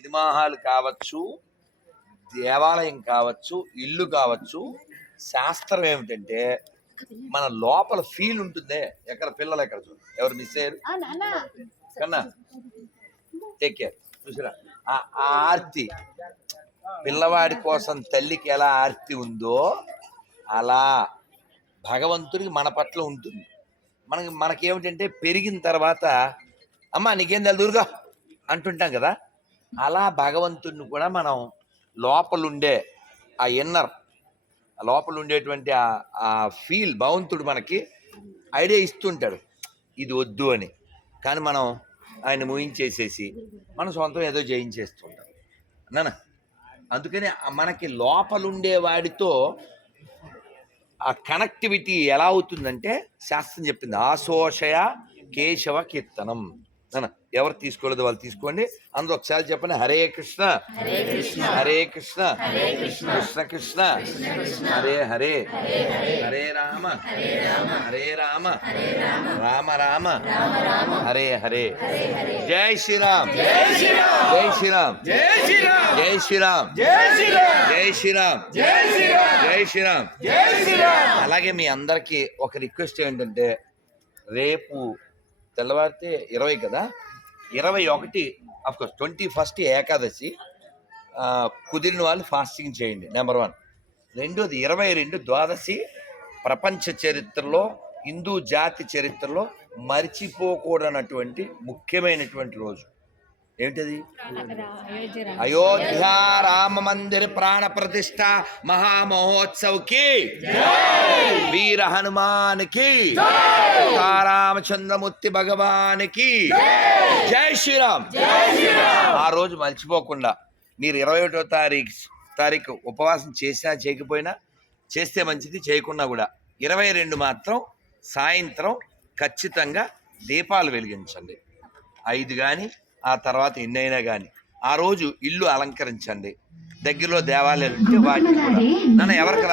Cinema hall కావచ్చు దేవాలయం కావచ్చు ఇల్లు కావచ్చు శాస్త్రం ఏమిటంటే మన లోపల ఫీల్ ఉంటుందే. ఎక్కడ పిల్లలు ఎక్కడ చూడు. ఎవరు మిస్ అయ్యారు? కన్నా? టేక్ కేర్ చూసిరా? ఆ ఆ ఆర్తి. పిల్లవాడి కోసం తల్లికి ఎలా ఆర్తి ఉందో అలా భగవంతుడికి మన పట్ల ఉంటుంది. మనకి మనకేమిటంటే పెరిగిన తర్వాత అమ్మ నీకేం తెలుదురుగా అంటుంటాం కదా. అలా భగవంతుడిని కూడా మనం లోపలుండే ఆ ఇన్నర్ ఆ లోపల ఉండేటువంటి ఆ- ఫీల్ భగవంతుడు మనకి ఐడియా ఇస్తుంటాడు. ఇది వద్దు అని. కానీ మనం ఆయన ముయించేసేసి మన సొంతం ఏదో చేయించేస్తుంటాం అన్నానా? అందుకని మనకి లోపలుండే వాడితో ఆ కనెక్టివిటీ ఎలా అవుతుందంటే శాస్త్రం చెప్పింది ఆశోషయ కేశవ కీర్తనం. ఎవరు తీసుకోలేదు వాళ్ళు తీసుకోండి అందరూ ఒకసారి చెప్పండి హరే కృష్ణ హరే కృష్ణ కృష్ణ కృష్ణ హరే హరే హరే రామ హరే రామ రామ రామ హరే హరే జై శ్రీరామ్ జై శ్రీరామ్ జై శ్రీరామ్ జై శ్రీరామ్ జై శ్రీరామ్ అలాగే మీ అందరికీ ఒక రిక్వెస్ట్ ఏంటంటే రేపు తెల్లవారితే ఇరవై కదా? ఇరవై ఒకటి అఫ్కోర్స్ ట్వంటీ ఫస్ట్ ఏకాదశి కుదిరిన వాళ్ళు ఫాస్టింగ్ చేయండి నెంబర్ వన్ రెండోది ఇరవై రెండు ద్వాదశి ప్రపంచ చరిత్రలో హిందూ జాతి చరిత్రలో మరిచిపోకూడనటువంటి ముఖ్యమైనటువంటి రోజు. ఏమిటది? అయోధ్య రామ మందిర ప్రాణ ప్రతిష్ట మహామహోత్సవ్కి. వీర హనుమాన్కి. రామచంద్రమూర్తి భగవాన్కి జై శ్రీరామ్. ఆ రోజు మర్చిపోకుండా మీరు ఇరవై ఒకటో తారీఖు తారీఖు ఉపవాసం చేసినా చేయకపోయినా చేస్తే మంచిది చేయకున్నా కూడా ఇరవై రెండు మాత్రం సాయంత్రం ఖచ్చితంగా దీపాలు వెలిగించండి. ఐదు కానీ ఆ తర్వాత ఎన్నైనా కానీ ఆ రోజు ఇల్లు అలంకరించండి. దగ్గరలో దేవాలయాలు ఉంటే కూడా. నన్ను ఎవరికి